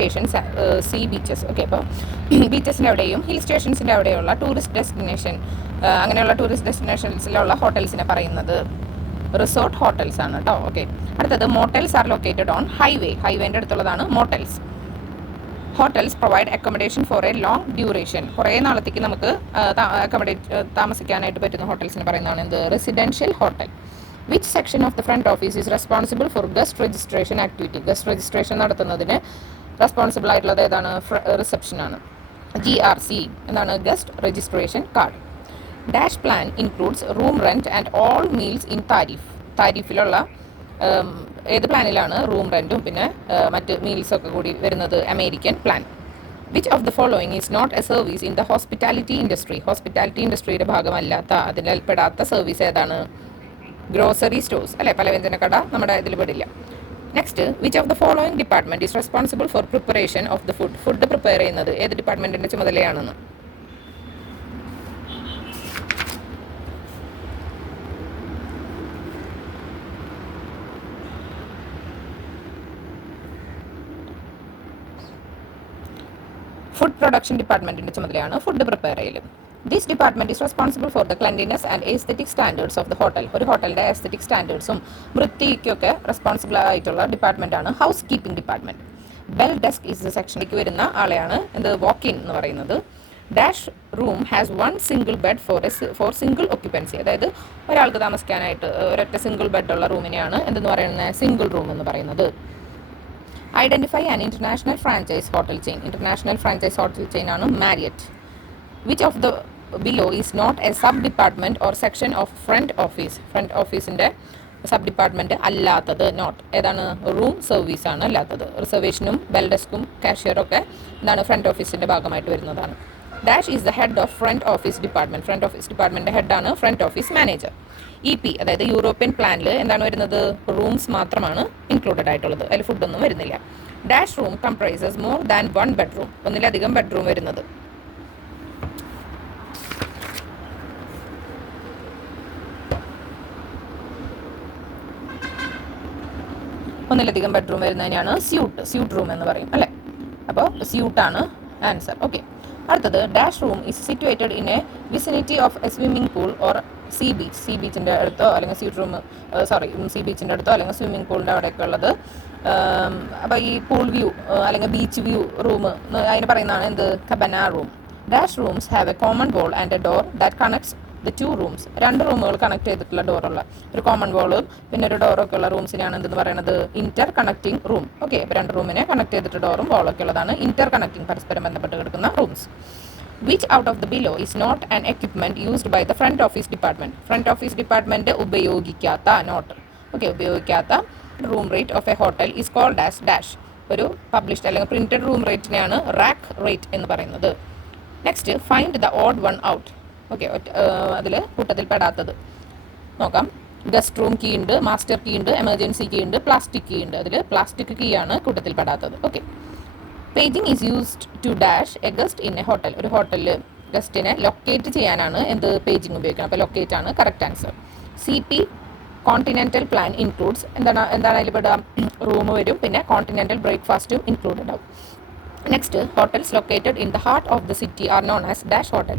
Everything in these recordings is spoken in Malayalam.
Stations, see beaches. ഓക്കെ, അപ്പോൾ ബീച്ചസിൻ്റെ അവിടെയും ഹിൽ സ്റ്റേഷൻസിൻ്റെ അവിടെയുള്ള ടൂറിസ്റ്റ് ഡെസ്റ്റിനേഷൻ, അങ്ങനെയുള്ള ടൂറിസ്റ്റ് ഡെസ്റ്റിനേഷൻസിലുള്ള ഹോട്ടൽസിനെ പറയുന്നത് റിസോർട്ട് ഹോട്ടൽസ് ആണ് കേട്ടോ. ഓക്കെ, അടുത്തത് motels are located on highway. ഹൈവേൻ്റെ അടുത്തുള്ളതാണ് motels. Hotels provide accommodation for a long duration. കുറേ നാളത്തേക്ക് നമുക്ക് താമസിക്കാനായിട്ട് പറ്റുന്ന ഹോട്ടൽസിന് പറയുന്നതാണ് എന്ത്? Residential hotel. Which section of the front office is responsible for guest registration activity? Guest registration നടത്തുന്നതിന് റെസ്പോൺസിബിൾ ആയിട്ടുള്ളത് ഏതാണ്? റിസപ്ഷനാണ്. GRC എന്താണ്? Guest registration card. Dash plan includes room rent and all meals in tariff. താരിഫിലുള്ള ഏത് പ്ലാനിലാണ് റൂം റെൻറ്റും പിന്നെ മറ്റ് മീൽസൊക്കെ കൂടി വരുന്നത്? American plan. Which of the following is not a service in the hospitality industry? Hospitality ഇൻഡസ്ട്രിയുടെ ഭാഗമല്ലാത്ത, അതിൽപ്പെടാത്ത സർവീസ് ഏതാണ്? ഗ്രോസറി സ്റ്റോഴ്സ് അല്ലേ, പലവ്യഞ്ജന കട നമ്മുടെ ഇതിൽ പെടില്ല. Next, which of the following department is responsible for preparation of the food? Food prepare ചെയ്യുന്നത് ഏത് ഡിപ്പാർട്ട്മെൻറ്റിൻ്റെ ചുമതലയാണെന്ന്? ഫുഡ് പ്രൊഡക്ഷൻ ഡിപ്പാർട്ട്മെൻറ്റിൻ്റെ ചുമതലയാണ് ഫുഡ് പ്രിപ്പയർ ചെയ്യൽ. This department is responsible for the cleanliness and aesthetic standards of the hotel. ഒരു ഹോട്ടലിൻ്റെ എസ്തെറ്റിക് സ്റ്റാൻഡേർഡ്സും വൃത്തിക്കൊക്കെ റെസ്പോൺസിബിൾ ആയിട്ടുള്ള ഡിപ്പാർട്ട്മെൻറ്റാണ് housekeeping department. Bell desk is the സെക്ഷനിലേക്ക് വരുന്ന ആളെയാണ് എന്ത്? വാക്ക് ഇൻ എന്ന് പറയുന്നത്. Dash room has one single bed for single occupancy. അതായത് ഒരാൾക്ക് താമസിക്കാനായിട്ട് ഒരൊറ്റ സിംഗിൾ ബെഡുള്ള റൂമിനെയാണ് എന്തെന്ന് പറയുന്നത്? സിംഗിൾ റൂം എന്ന് പറയുന്നത്. Identify an international franchise hotel chain. International franchise hotel chain ആണ് Marriott. Which of the below is not a sub department or section of front office? Front ഓഫീസിൻ്റെ സബ് ഡിപ്പാർട്ട്മെൻറ്റ് അല്ലാത്തത് നോട്ട് ഏതാണ്? റൂം സർവീസ് ആണ് അല്ലാത്തത്. റിസർവേഷനും ബെൽ ഡെസ്കും കാഷ്യറൊക്കെ എന്താണ്? ഫ്രണ്ട് ഓഫീസിൻ്റെ ഭാഗമായിട്ട് വരുന്നതാണ്. Dash is the head of front office department. Front office department ഹെഡാണ് ഫ്രണ്ട് ഓഫീസ് മാനേജർ. EP അതായത് യൂറോപ്യൻ പ്ലാനിൽ എന്താണ് വരുന്നത്? റൂംസ് മാത്രമാണ് ഇൻക്ലൂഡഡ് ആയിട്ടുള്ളത്, അതിൽ ഫുഡൊന്നും വരുന്നില്ല. Dash room comprises more than one bedroom. ഒന്നിലധികം ബെഡ്റൂം വരുന്നത്. ഒന്നിലധികം ബെഡ്റൂം വരുന്നതിനാണ് സ്യൂട്ട് റൂം എന്ന് പറയും അല്ലേ. അപ്പോൾ സ്യൂട്ടാണ് ആൻസർ. ഓക്കെ, അടുത്തത് dash room is situated in a vicinity of a swimming pool or sea beach. Sea ബീച്ചിൻ്റെ അടുത്തോ അല്ലെങ്കിൽ സീ ബീച്ചിൻ്റെ അടുത്തോ അല്ലെങ്കിൽ സ്വിമ്മിംഗ് പൂളിൻ്റെ അവിടെയൊക്കെ ഉള്ളത്. അപ്പോൾ ഈ പൂൾ വ്യൂ അല്ലെങ്കിൽ ബീച്ച് വ്യൂ റൂം അതിന് പറയുന്നതാണ് എന്ത്? Cabana room. Dash rooms have a common wall and a door that connects the two rooms. രണ്ട് റൂമുകൾ കണക്ട് ചെയ്തിട്ടുള്ള ഡോറുള്ള ഒരു കോമൺ വോളും പിന്നെ ഒരു ഡോറൊക്കെ ഉള്ള റൂംസിനാണ് എന്തെന്ന് പറയുന്നത്? Inter connecting room. ഓക്കെ, അപ്പോൾ രണ്ട് റൂമിനെ കണക്ട് ചെയ്തിട്ട് ഡോറും വോളൊക്കെ ഉള്ളതാണ് ഇന്റർ കണക്റ്റിംഗ്, പരസ്പരം ബന്ധപ്പെട്ട് കിടക്കുന്ന rooms. Which out of the below is not an equipment used by the front office department? Front office department ഉപയോഗിക്കാത്ത room rate of a hotel is called as dash. ഒരു പബ്ലിഷ്ഡ് അല്ലെങ്കിൽ പ്രിന്റഡ് റൂം റേറ്റിനെയാണ് റാക്ക് റേറ്റ് എന്ന് പറയുന്നത്. Next, find the odd one out. Okay, അതിൽ കൂട്ടത്തിൽ പെടാത്തത് നോക്കാം. ഗസ്റ്റ് റൂം കീ ഉണ്ട്, മാസ്റ്റർ കീ ഉണ്ട്, എമർജൻസി കീ ഉണ്ട്, പ്ലാസ്റ്റിക് കീ ഉണ്ട്. അതിൽ പ്ലാസ്റ്റിക് കീ ആണ് കൂട്ടത്തിൽ പെടാത്തത്. Okay, paging is used to dash a guest in a hotel. ഒരു ഹോട്ടലിൽ ഗസ്റ്റിനെ ലൊക്കേറ്റ് ചെയ്യാനാണ് എന്ത്? പേജിങ് ഉപയോഗിക്കണം. അപ്പോൾ ലൊക്കേറ്റ് ആണ് correct answer. CP continental plan includes എന്താണ് അതിൽ പെടുക? റൂം വരും, പിന്നെ കോണ്ടിനെൻ്റൽ ബ്രേക്ക്ഫാസ്റ്റും ഇൻക്ലൂഡഡ് ആവും. Next, hotels located in the heart of the city are known as dash hotel.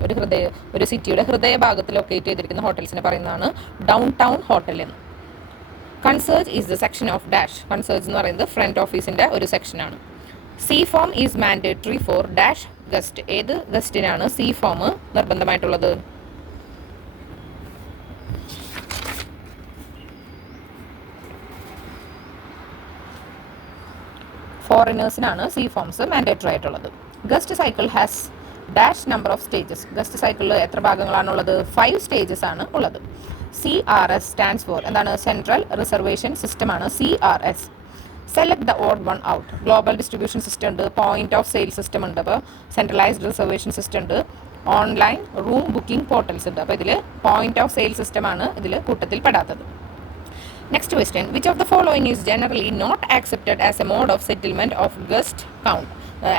ഒരു സിറ്റിയുടെ ഹൃദയഭാഗത്ത് ലൊക്കേറ്റ് ചെയ്തിരിക്കുന്ന ഹോട്ടൽസിനെ പറയുന്നതാണ് ഡൗൺ ടൗൺ ഹോട്ടൽ എന്ന്. Concierge is the section of dash. Concierge എന്ന് പറയുന്നത് ഫ്രണ്ട് ഓഫീസിൻ്റെ ഒരു സെക്ഷനാണ്. C form is mandatory for dash guest. ഏത് ഗസ്റ്റിനാണ് C ഫോം നിർബന്ധമായിട്ടുള്ളത്? ഫോറിനേഴ്സിനാണ് C ഫോംസ് മാൻഡേറ്ററി ആയിട്ടുള്ളത്. Guest cycle has dash number of stages. ഗസ്റ്റ് സൈക്കിളിൽ എത്ര ഭാഗങ്ങളാണുള്ളത്? 5 സ്റ്റേജസ് ആണ് ഉള്ളത്. CRS സ്റ്റാൻഡ്സ് ഫോർ എന്താണ്? സെൻട്രൽ റിസർവേഷൻ സിസ്റ്റമാണ് CRS. Select the odd one out. Global distribution system ഉണ്ട്, പോയിന്റ് ഓഫ് സെയിൽ സിസ്റ്റം ഉണ്ട്, അപ്പോൾ സെൻട്രലൈസ്ഡ് റിസർവേഷൻ സിസ്റ്റം ഉണ്ട്, ഓൺലൈൻ റൂം ബുക്കിംഗ് പോർട്ടൽസ് ഉണ്ട്. അപ്പോൾ ഇതിൽ പോയിന്റ് ഓഫ് സെയിൽ സിസ്റ്റമാണ് ഇതിൽ കൂട്ടത്തിൽ പെടാത്തത്. Next question, which of the following is generally not accepted as a mode of settlement of guest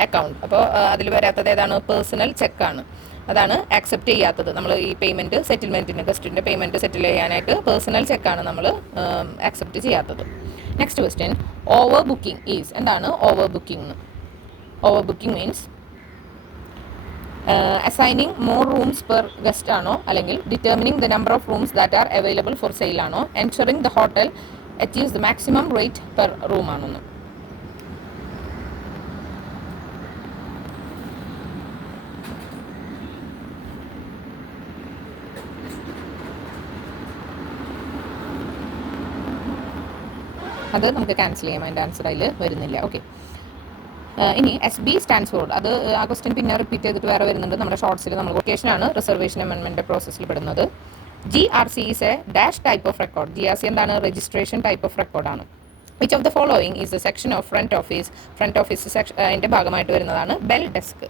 account. അപ്പോൾ അതിൽ വരാത്തത് ഏതാണ്? പേഴ്സണൽ ചെക്കാണ്. അതാണ് ആക്സെപ്റ്റ് ചെയ്യാത്തത്. നമ്മൾ ഈ പേയ്മെൻറ്റ് സെറ്റിൽമെൻറ്റിന് ഗസ്റ്റിൻ്റെ പേയ്മെൻറ്റ് സെറ്റിൽ ചെയ്യാനായിട്ട് പേഴ്സണൽ ചെക്കാണ് നമ്മൾ ആക്സെപ്റ്റ് ചെയ്യാത്തത്. Next question, overbooking is എന്താണ്? Overbooking Overbooking means assigning more rooms per guest ആണോ, അല്ലെങ്കിൽ determining the number of rooms that are available for sale ആണോ, ensuring the hotel achieves the maximum rate per room ആണെന്ന്. അത് നമുക്ക് ക്യാൻസൽ ചെയ്യാം, അതിൻ്റെ ആൻസർ അതിൽ വരുന്നില്ല. ഓക്കെ, ഇനി SB സ്റ്റാൻഡ്സ് ഫോർ, അത് ആ ക്വസ്റ്റ്യൻ പിന്നെ റിപ്പീറ്റ് ചെയ്തിട്ട് വേറെ വരുന്നുണ്ട് നമ്മുടെ ഷോർട്സിൽ. നമ്മൾ വൊക്കേഷനാണ് റിസർവേഷൻ അമെൻമെൻറ്റ് പ്രോസസ്സിൽ പെടുന്നത്. GRC is a dash type of record. GRC എന്താണ്? രജിസ്ട്രേഷൻ ടൈപ്പ് ഓഫ് റെക്കോർഡാണ്. Which of the following is a section of front office? Front office അതിൻ്റെ ഭാഗമായിട്ട് വരുന്നതാണ് bell desk.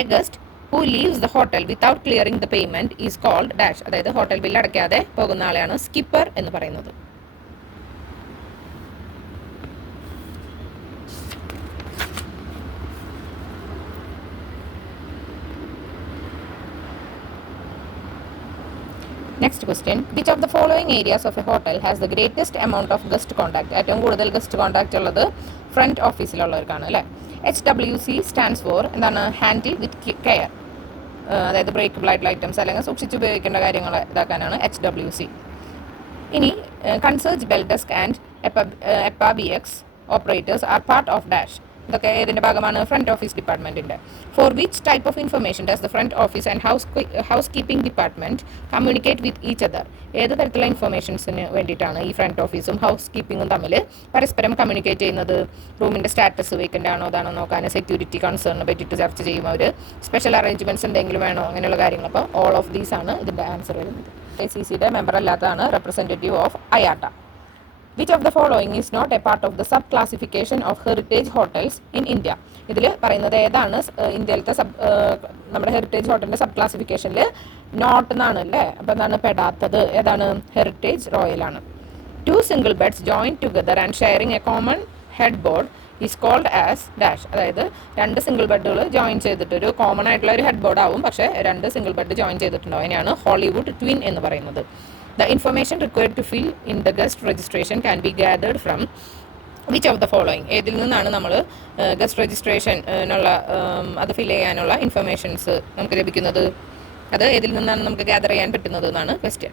A guest who leaves the hotel without clearing the payment is called dash. അതായത് ഹോട്ടൽ ബില്ല് അടയ്ക്കാതെ പോകുന്ന ആളെയാണ് സ്കിപ്പർ എന്ന് പറയുന്നത്. Next question, which of the following areas of a hotel has the greatest amount of guest contact? ഏറ്റവും കൂടുതൽ ഗസ്റ്റ് കോൺടാക്ട് ഉള്ളത് ഫ്രണ്ട് ഓഫീസിലുള്ളവർക്കാണ് അല്ലേ. HWC സ്റ്റാൻഡ്സ് ഫോർ എന്താണ്? Handle with care. അതായത് ബ്രേക്കബിൾ ആയിട്ടുള്ള ഐറ്റംസ് അല്ലെങ്കിൽ സൂക്ഷിച്ച് ഉപയോഗിക്കേണ്ട കാര്യങ്ങൾ ഇതാക്കാനാണ് HWC. ഇനി concierge, bell desk and EPABX operators are part of dash. ഇതൊക്കെ ഏതിൻ്റെ ഭാഗമാണ്? ഫ്രണ്ട് ഓഫീസ് ഡിപ്പാർട്ട്മെൻറ്റിൻ്റെ. For which type of information does the front office and housekeeping department communicate with each other? ഏത് തരത്തിലുള്ള ഇൻഫർമേഷൻസിന് വേണ്ടിയിട്ടാണ് ഈ ഫ്രണ്ട് ഓഫീസും ഹൗസ് കീപ്പിങ്ങും തമ്മിൽ പരസ്പരം കമ്മ്യൂണിക്കേറ്റ് ചെയ്യുന്നത്? റൂമിൻ്റെ സ്റ്റാറ്റസ് വേക്കൻ്റ് ആണോ അതാണോ നോക്കാൻ, സെക്യൂരിറ്റി കൺസേണിനെ പറ്റിയിട്ട് ചർച്ച ചെയ്യും അവർ, സ്പെഷ്യൽ അറേഞ്ച്മെൻറ്റ്സ് എന്തെങ്കിലും വേണോ, അങ്ങനെയുള്ള കാര്യങ്ങൾ. അപ്പോൾ ഓൾ ഓഫ് ദീസ് ആണ് ഇതിൻ്റെ ആൻസർ വരുന്നത്. ACCയുടെ മെമ്പർ അല്ലാത്തതാണ് representative of IATA. Which of the following is not a part of the sub classification of heritage hotels in India? ഇതിൽ പറയുന്നത് ഏതാണ് ഇന്ത്യയിലത്തെ നമ്മുടെ ഹെറിറ്റേജ് ഹോട്ടലിൻ്റെ സബ് ക്ലാസിഫിക്കേഷനിൽ നോട്ട് എന്നാണ് അല്ലേ. അപ്പോൾ എന്താണ് പെടാത്തത്? ഏതാണ്? ഹെറിറ്റേജ് റോയലാണ്. 2 single beds join together and sharing a common headboard is called as dash. അതായത് 2 സിംഗിൾ ബെഡുകൾ ജോയിൻ ചെയ്തിട്ട് ഒരു കോമൺ ആയിട്ടുള്ള ഒരു ഹെഡ് ബോർഡ് ആവും, പക്ഷേ 2 സിംഗിൾ ബെഡ് ജോയിൻ ചെയ്തിട്ടുണ്ടോ, അതിനെയാണ് ഹോളിവുഡ് ട്വിൻ എന്ന് പറയുന്നത്. The information required to fill in the guest registration can be gathered from which of the following? ഏതിൽ നിന്നാണ് നമ്മൾ ഗസ്റ്റ് രജിസ്ട്രേഷനുള്ള അത് ഫിൽ ചെയ്യാനുള്ള ഇൻഫർമേഷൻസ് നമുക്ക് ലഭിക്കുന്നത്? അത് ഏതിൽ നിന്നാണ് നമുക്ക് ഗ്യാദർ ചെയ്യാൻ പറ്റുന്നത് എന്നാണ് ക്വസ്റ്റ്യൻ.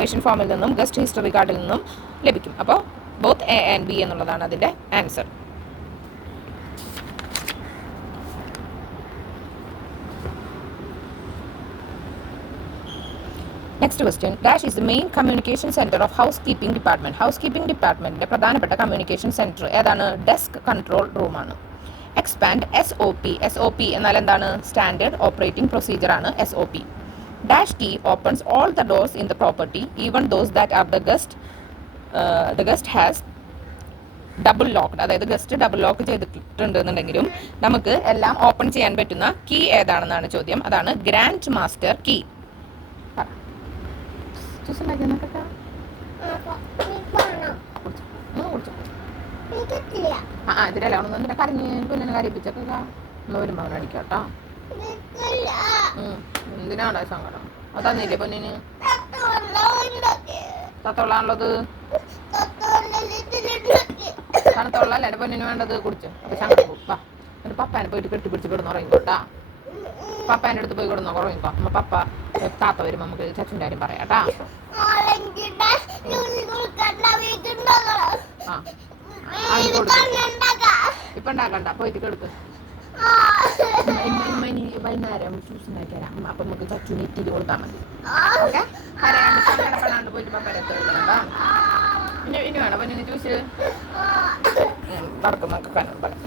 രജിസ്ട്രേഷൻ ഫോമിൽ നിന്നും ഗസ്റ്റ് ഹിസ്റ്ററി കാർഡിൽ നിന്നും ലഭിക്കും. അപ്പോൾ ബോത്ത് A and B എന്നുള്ളതാണ് അതിൻ്റെ answer. Next question, dash is the main communication centre of housekeeping department? Housekeeping ഡിപ്പാർട്ട്മെൻറ്റിൻ്റെ പ്രധാനപ്പെട്ട കമ്മ്യൂണിക്കേഷൻ സെൻറ്റർ ഏതാണ്? ഡെസ്ക് കൺട്രോൾ റൂമാണ്. എക്സ്പാൻഡ് SOP എന്നാൽ എന്താണ്? സ്റ്റാൻഡേർഡ് ഓപ്പറേറ്റിംഗ് പ്രൊസീജിയറാണ് SOP. Dash key opens all the doors in the property even those that are the guest has double locked. അതായത് ഗസ്റ്റ് ഡബിൾ ലോക്ക് ചെയ്തിട്ടുണ്ടെന്നുണ്ടെങ്കിലും നമുക്ക് എല്ലാം ഓപ്പൺ ചെയ്യാൻ പറ്റുന്ന കീ ഏതാണെന്നാണ് ചോദ്യം. അതാണ് ഗ്രാൻഡ് മാസ്റ്റർ കീ. ഇതിലല്ല ഒന്നും കരഞ്ഞ് പൊന്നിനെ കരയിപ്പിച്ചൊക്കെ ഒന്ന് വരുമ്പോ അവൻ അടിക്കാട്ടോ. എന്തിനാണ് സങ്കടം? അതന്നില്ലേ പൊന്നിന്? തത്തോളാണുള്ളത്. തണുത്തോളല്ലേ എൻ്റെ പൊന്നിന് വേണ്ടത്? കുടിച്ചു. അപ്പൊ സങ്കടം പോകും. വാ എന്നിട്ട് പപ്പാനെ പോയിട്ട് കെട്ടിപ്പിടിച്ച് കിടന്ന് ഉറങ്ങിക്കോട്ടാ. പപ്പാൻ്റെ അടുത്ത് പോയി കിടന്നോ ഉറങ്ങിക്കോ. അമ്മ പപ്പ താത്ത വരുമ്പോ നമുക്ക് ചച്ചുൻ്റെ കാര്യം പറയാട്ടാ. ഇപ്പൊ ഉണ്ടാക്കണ്ട, പോയിട്ട് കെടുക്ക്. വൈകുന്നേരം ചൂസിനാക്കി തരാം. അപ്പൊ നമുക്ക് ചച്ചു നെറ്റിൽ കൊടുത്താൽ മതി. ഓക്കെ, കരയാണ്ട് പോയിട്ട് പപ്പയുടെ അടുത്ത് എടുക്കണോ. ഇനി വേണം പൊന്നിന് ചൂസ് പറക്കുന്നൊക്കെ കാണാൻ പറയാം.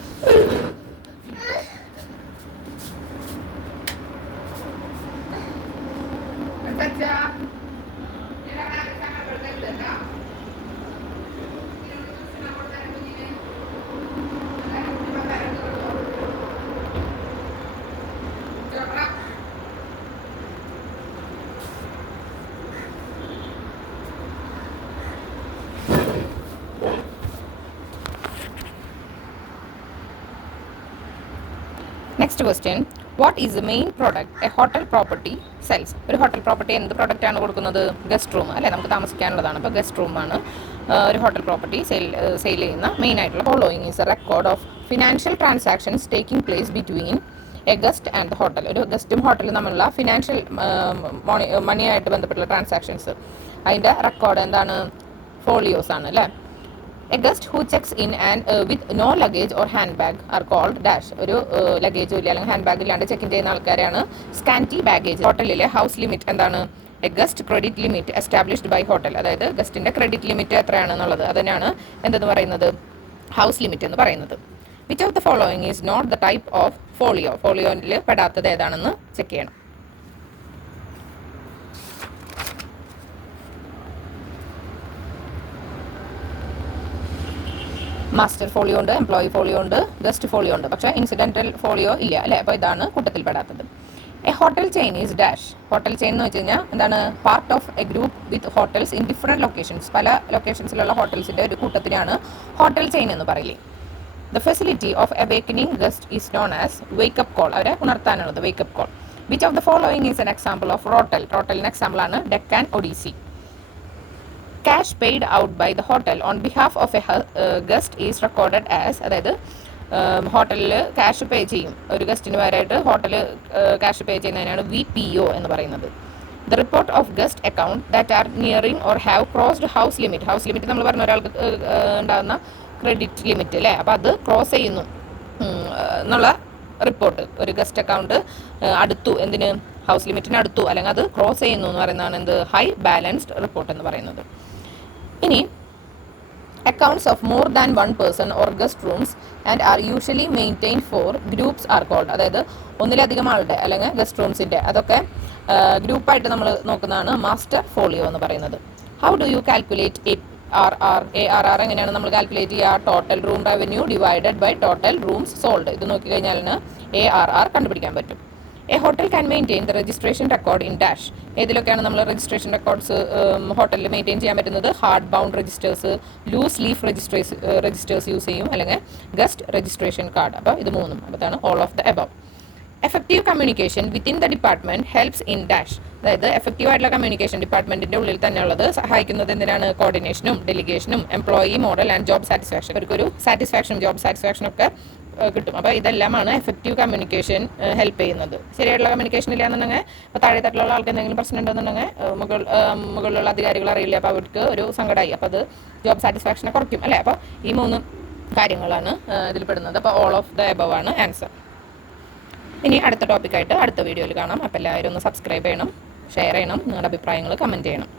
Next question, what is the main product A hotel property cells? ഒരു ഹോട്ടൽ പ്രോപ്പർട്ടി എന്ത് പ്രോഡക്റ്റ് ആണ് കൊടുക്കുന്നത്? ഗസ്റ്റ് റൂം അല്ലേ, നമുക്ക് താമസിക്കാനുള്ളതാണ്. അപ്പോൾ ഗസ്റ്റ് റൂമാണ്. ഒരു ഹോട്ടൽ പ്രോപ്പർട്ടി സെയിൽ ചെയ്യുന്ന മെയിൻ ആയിട്ടുള്ള following is A record of financial transactions taking place between A guest and the hotel. ഒരു ഗസ്റ്റും ഹോട്ടലും തമ്മിലുള്ള ഫിനാൻഷ്യൽ മണിയായിട്ട് ബന്ധപ്പെട്ടുള്ള ട്രാൻസാക്ഷൻസ് അതിൻ്റെ റെക്കോർഡ് എന്താണ്? ഫോളിയോസ് ആണ് അല്ലേ. A guest who checks in and with no luggage or hand bag are called dash. ഒരു ലഗേജും ഇല്ല അല്ലെങ്കിൽ ഹാൻഡ് ബാഗ് ഇല്ലാണ്ട് ചെക്ക് ഇൻ ചെയ്യുന്ന ആൾക്കാരാണ് സ്കാൻറ്റി ബാഗേജ്. ഹോട്ടലിലെ ഹൗസ് ലിമിറ്റ് എന്താണ്? A guest credit limit established by hotel. അതായത് ഗസ്റ്റിൻ്റെ ക്രെഡിറ്റ് ലിമിറ്റ് എത്രയാണെന്നുള്ളത് അതിനാണ് എന്തെന്ന് പറയുന്നത്? ഹൗസ് ലിമിറ്റ് എന്ന് പറയുന്നത്. Which of the following is not the type of folio? ഫോളിയോയിൽ പെടാത്തത് ഏതാണെന്ന് ചെക്ക് ചെയ്യണം. മാസ്റ്റർ ഫോളിയോ ഉണ്ട്, എംപ്ലോയി ഫോളിയോ ഉണ്ട്, ഗസ്റ്റ് ഫോളിയോ ഉണ്ട്, പക്ഷേ ഇൻസിഡൻറ്റൽ ഫോളിയോ ഇല്ല അല്ലേ. അപ്പോൾ ഇതാണ് കൂട്ടത്തിൽ പെടാത്തത്. A hotel chain is dash. Hotel chain എന്ന് വെച്ച് കഴിഞ്ഞാൽ എന്താണ്? Part of a group with hotels in different locations. പല ലൊക്കേഷൻസിലുള്ള ഹോട്ടൽസിൻ്റെ ഒരു കൂട്ടത്തിനാണ് ഹോട്ടൽ ചെയിൻ എന്ന് പറയില്ലേ. The facility of awakening guest is known as wake up call. അവരെ ഉണർത്താനുള്ളത് wake up call. Which of the following is an example of rotel? റോട്ടലിന് എക്സാമ്പിളാണ് Deccan Odissi. Cash paid out by the hotel on behalf of a guest is recorded as. അതായത് ഹോട്ടലിൽ ക്യാഷ് പേ ചെയ്യും, ഒരു ഗസ്റ്റിന് വരായിട്ട് ഹോട്ടൽ ക്യാഷ് പേ ചെയ്യുന്നതിനാണ് VPO എന്ന് പറയുന്നത്. The report of guest account that are nearing or have crossed house limit. House limit നമ്മൾ പറഞ്ഞ ഒരാൾക്ക് ഉണ്ടാകുന്ന ക്രെഡിറ്റ് ലിമിറ്റ് അല്ലേ, അപ്പോൾ അത് ക്രോസ് ചെയ്യുന്നു എന്നുള്ള റിപ്പോർട്ട്. ഒരു ഗസ്റ്റ് അക്കൗണ്ട് അടുത്തു, എന്തിന്? ഹൗസ് ലിമിറ്റിന് അടുത്തു, അല്ലെങ്കിൽ അത് ക്രോസ് ചെയ്യുന്നു എന്ന് പറയുന്നതാണ് എന്ത്? ഹൈ ബാലൻസ്ഡ് റിപ്പോർട്ട് എന്ന് പറയുന്നത്. ഇനി accounts of more than one person or guest rooms and are usually maintain for groups are called. അതായത് ഒന്നിലധികം ആളുടെ അല്ലെങ്കിൽ ഗസ്റ്റ് റൂംസിൻ്റെ അതൊക്കെ ഗ്രൂപ്പായിട്ട് നമ്മൾ നോക്കുന്നതാണ് മാസ്റ്റർ ഫോളിയോ എന്ന് പറയുന്നത്. How do you calculate ARR എങ്ങനെയാണ് നമ്മൾ കാൽക്കുലേറ്റ് ചെയ്യുക? Total room revenue divided by total rooms sold. ഇത് നോക്കിക്കഴിഞ്ഞാൽ ARR കണ്ടുപിടിക്കാൻ പറ്റും. A hotel can maintain the registration record in dash. ഏതിലൊക്കെയാണ് നമ്മൾ രജിസ്ട്രേഷൻ റെക്കോർഡ്സ് ഹോട്ടലിൽ മെയിൻറ്റെയിൻ ചെയ്യാൻ പറ്റുന്നത്? Hard bound registers, loose leaf registers use ചെയ്യും, അല്ലെങ്കിൽ ഗസ്റ്റ് രജിസ്ട്രേഷൻ കാർഡ്. അപ്പോൾ ഇത് മൂന്നും. അപ്പോൾ ഇതാണ് all of the above. Effective communication within the department helps in dash. അതായത് എഫക്റ്റീവ് ആയിട്ടുള്ള കമ്മ്യൂണിക്കേഷൻ ഡിപ്പാർട്ട്മെന്റിന്റെ ഉള്ളിൽ തന്നെയുള്ളത് സഹായിക്കുന്നത് എന്തിനാണ്? കോർഡിനേഷനും ഡെലിഗേഷനും employee model and job satisfaction. അവർക്കൊരു സാറ്റിസ്ഫാക്ഷൻ, ജോബ് സാറ്റിസ്ഫാക്ഷൻ ഒക്കെ കിട്ടും. അപ്പോൾ ഇതെല്ലാമാണ് എഫക്റ്റീവ് കമ്മ്യൂണിക്കേഷൻ ഹെൽപ്പ് ചെയ്യുന്നത്. ശരിയായിട്ടുള്ള കമ്മ്യൂണിക്കേഷൻ ഇല്ലാന്നുണ്ടെങ്കിൽ ഇപ്പോൾ താഴെ തട്ടിലുള്ള ആൾക്ക് എന്തെങ്കിലും പ്രശ്നം ഉണ്ടെന്നുണ്ടെങ്കിൽ മുകളിലുള്ള അധികാരികൾ അറിയില്ല, അപ്പോൾ അവർക്ക് ഒരു സങ്കടമായി, അപ്പോൾ അത് ജോബ് സാറ്റിസ്ഫാക്ഷനെ കുറയ്ക്കും അല്ലേ. അപ്പോൾ ഈ മൂന്ന് കാര്യങ്ങളാണ് ഇതിൽ പെടുന്നത്. അപ്പോൾ ഓൾ ഓഫ് ദ എബവ് ആണ് ആൻസർ. ഇനി അടുത്ത ടോപ്പിക്കായിട്ട് അടുത്ത വീഡിയോയിൽ കാണാം. അപ്പോൾ എല്ലാവരും ഒന്ന് സബ്സ്ക്രൈബ് ചെയ്യണം, ഷെയർ ചെയ്യണം, നിങ്ങളുടെ അഭിപ്രായങ്ങൾ കമൻറ്റ് ചെയ്യണം.